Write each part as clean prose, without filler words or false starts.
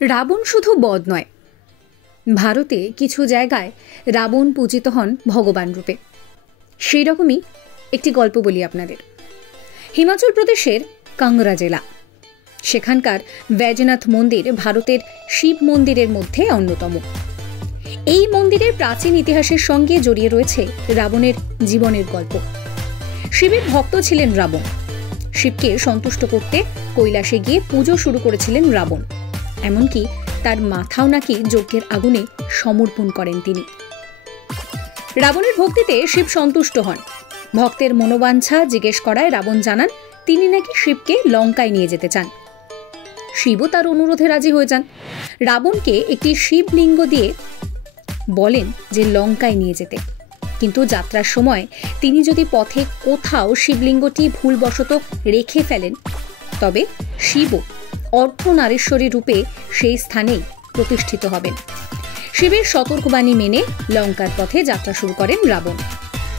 রাবণ শুধু বধ নয়, ভারতে কিছু জায়গায় রাবণ পূজিত হন ভগবান রূপে। সেই রকমই একটি গল্প বলি আপনাদের। হিমাচল প্রদেশের কাংড়া জেলা, সেখানকার বৈদ্যনাথ মন্দির ভারতের শিব মন্দিরের মধ্যে অন্যতম। এই মন্দিরের প্রাচীন ইতিহাসের সঙ্গে জড়িয়ে রয়েছে রাবণের জীবনের গল্প। শিবের ভক্ত ছিলেন রাবণ। শিবকে সন্তুষ্ট করতে কৈলাসে গিয়ে পুজো শুরু করেছিলেন রাবণ। এমনকি তার মাথাও নাকি যজ্ঞের আগুনে সমর্পণ করেন তিনি। রাবণের ভক্তিতে শিব সন্তুষ্ট হন। ভক্তের মনোবাঞ্ছা জিজ্ঞেস করায় রাবণ জানান তিনি নাকি শিবকে লঙ্কায় নিয়ে যেতে চান। শিবও তার অনুরোধে রাজি হয়ে যান। রাবণকে একটি শিবলিঙ্গ দিয়ে বলেন যে লঙ্কায় নিয়ে যেতে, কিন্তু যাত্রার সময় তিনি যদি পথে কোথাও শিবলিঙ্গটি ভুলবশত রেখে ফেলেন, তবে শিবও অর্ধনারীশ্বরী রূপে সেই স্থানেই প্রতিষ্ঠিত হবেন। শিবের সতর্কবাণী মেনে লঙ্কার পথে যাত্রা শুরু করেন রাবণ।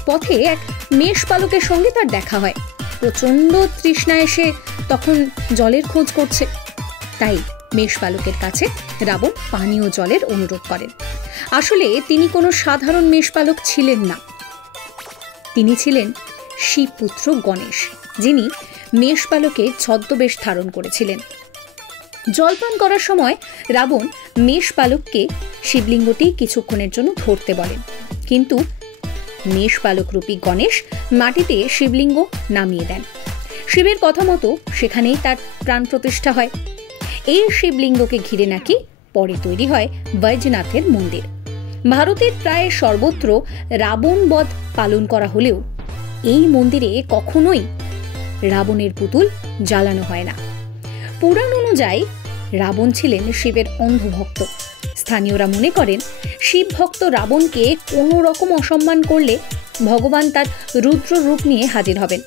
পথে এক মেষপালকের সঙ্গে তার দেখা হয়। প্রচণ্ড তৃষ্ণা এসে তখন জলের খোঁজ করছে, তাই মেষপালকের কাছে রাবণ পানীয় জলের অনুরোধ করেন। আসলে তিনি কোনো সাধারণ মেষপালক ছিলেন না, তিনি ছিলেন শিবপুত্র গণেশ, যিনি মেষপালকের ছদ্মবেশ ধারণ করেছিলেন। জলপান করার সময় রাবণ মেষপালককে শিবলিঙ্গটি কিছুক্ষণের জন্য ধরতে বলেন, কিন্তু মেষপালক রূপী গণেশ মাটিতে শিবলিঙ্গ নামিয়ে দেন। শিবের কথা মতো সেখানেই তার প্রাণ প্রতিষ্ঠা হয়। এই শিবলিঙ্গকে ঘিরে নাকি পরে তৈরি হয় বৈদ্যনাথের মন্দির। ভারতের প্রায় সর্বত্র রাবণ বধ পালন করা হলেও এই মন্দিরে কখনোই রাবণের পুতুল জ্বালানো হয় না। পুরাণ অনুযায়ী রাবণ ছিলেন শিবের অন্ধভক্ত। স্থানীয়রা মনে করেন শিব ভক্ত রাবণকে কোনো রকম অসম্মান করলে ভগবান তার রুদ্র রূপ নিয়ে হাজির হবেন।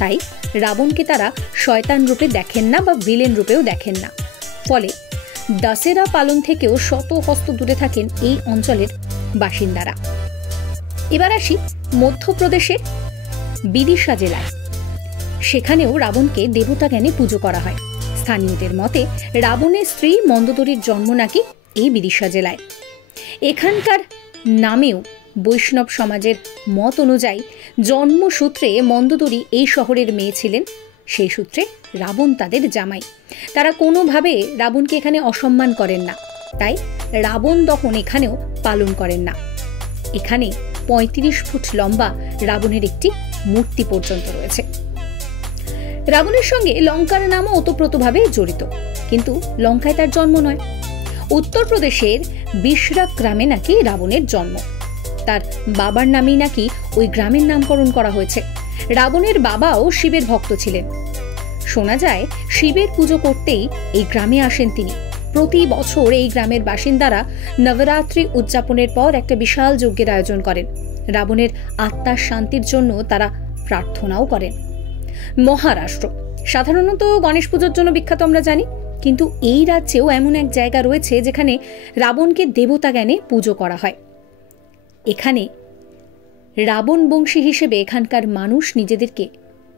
তাই রাবণকে তারা শয়তান রূপে দেখেন না বা ভিলেন রূপেও দেখেন না। ফলে দশেরা পালন থেকেও শত হস্ত দূরে থাকেন এই অঞ্চলের বাসিন্দারা। এবার আসি মধ্যপ্রদেশের বিদিশা জেলায়। সেখানেও রাবণকে দেবতা জ্ঞানে পুজো করা হয়। স্থানীয়দের মতে রাবণের স্ত্রী মন্দোদরীর জন্ম নাকি এই বিদিশা জেলায়। এখানকার নামেও বৈষ্ণব সমাজের মত অনুযায়ী জন্মসূত্রে মন্দোদরী এই শহরের মেয়ে ছিলেন, সেই সূত্রে রাবণ তাদের জামাই। তারা কোনোভাবে রাবণকে এখানে অসম্মান করেন না, তাই রাবণ দহন এখানেও পালন করেন না। এখানে ৩৫ ফুট লম্বা রাবণের একটি মূর্তি পর্যন্ত রয়েছে। রাবণের সঙ্গে লঙ্কার নামও ওতপ্রোতভাবে জড়িত, কিন্তু লঙ্কায় তার জন্ম নয়। উত্তরপ্রদেশের বিশরাক গ্রামে নাকি রাবণের জন্ম। তার বাবার নামেই নাকি ওই গ্রামের নামকরণ করা হয়েছে। রাবণের বাবাও শিবের ভক্ত ছিলেন। শোনা যায় শিবের পুজো করতেই এই গ্রামে আসেন তিনি। প্রতি বছর এই গ্রামের বাসিন্দারা নবরাত্রি উদযাপনের পর একটা বিশাল যজ্ঞের আয়োজন করেন। রাবণের আত্মার শান্তির জন্য তারা প্রার্থনাও করেন। মহারাষ্ট্র সাধারণত গণেশ পুজোর জন্য বিখ্যাত আমরা জানি, কিন্তু এই রাজ্যেও এমন এক জায়গা রয়েছে যেখানে রাবণকে দেবতা জ্ঞানে পুজো করা হয়। এখানে রাবণ বংশী হিসেবে এখানকার মানুষ নিজেদেরকে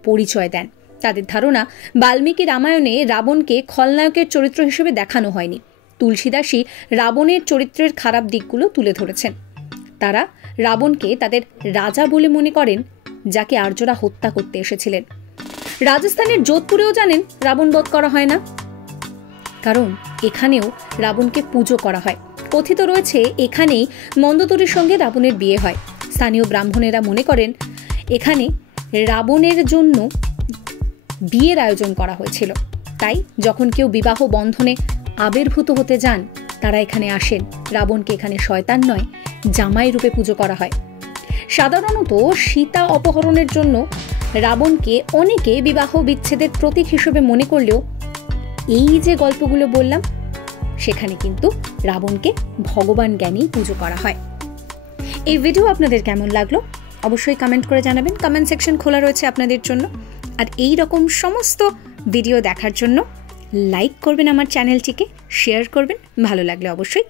পরিচয় দেন। তাদের ধারণা বাল্মীকি রামায়ণে রাবণকে খলনায়কের চরিত্র হিসেবে দেখানো হয়নি। তুলসীদাসই রাবণের চরিত্রের খারাপ দিকগুলো তুলে ধরেছেন। তারা রাবণকে তাদের রাজা বলে মনে করেন, যাকে আর্যরা হত্যা করতে এসেছিলেন। রাজস্থানের যোধপুরেও জানেন রাবণ বধ করা হয় না, কারণ এখানেও রাবণকে পুজো করা হয়। কথিত রয়েছে এখানেই মন্দোদরীর সঙ্গে রাবণের বিয়ে হয়। স্থানীয় ব্রাহ্মণেরা মনে করেন এখানে রাবণের জন্য বিয়ের আয়োজন করা হয়েছিল। তাই যখন কেউ বিবাহ বন্ধনে আবির্ভূত হতে যান, তারা এখানে আসেন। রাবণকে এখানে শয়তান নয়, জামাই রূপে পুজো করা হয়। সাধারণত সীতা অপহরণের জন্য রাবণকে অনেকে বিবাহ বিচ্ছেদের প্রতীক হিসেবে মনে করলেও এই যে গল্পগুলো বললাম, সেখানে কিন্তু রাবণকে ভগবান জ্ঞানী পুজো করা হয়। এই ভিডিও আপনাদের কেমন লাগলো অবশ্যই কমেন্ট করে জানাবেন। কমেন্ট সেকশন খোলা রয়েছে আপনাদের জন্য। আর এই রকম সমস্ত ভিডিও দেখার জন্য লাইক করবেন আমার চ্যানেলটিকে, শেয়ার করবেন, ভালো লাগলে অবশ্যই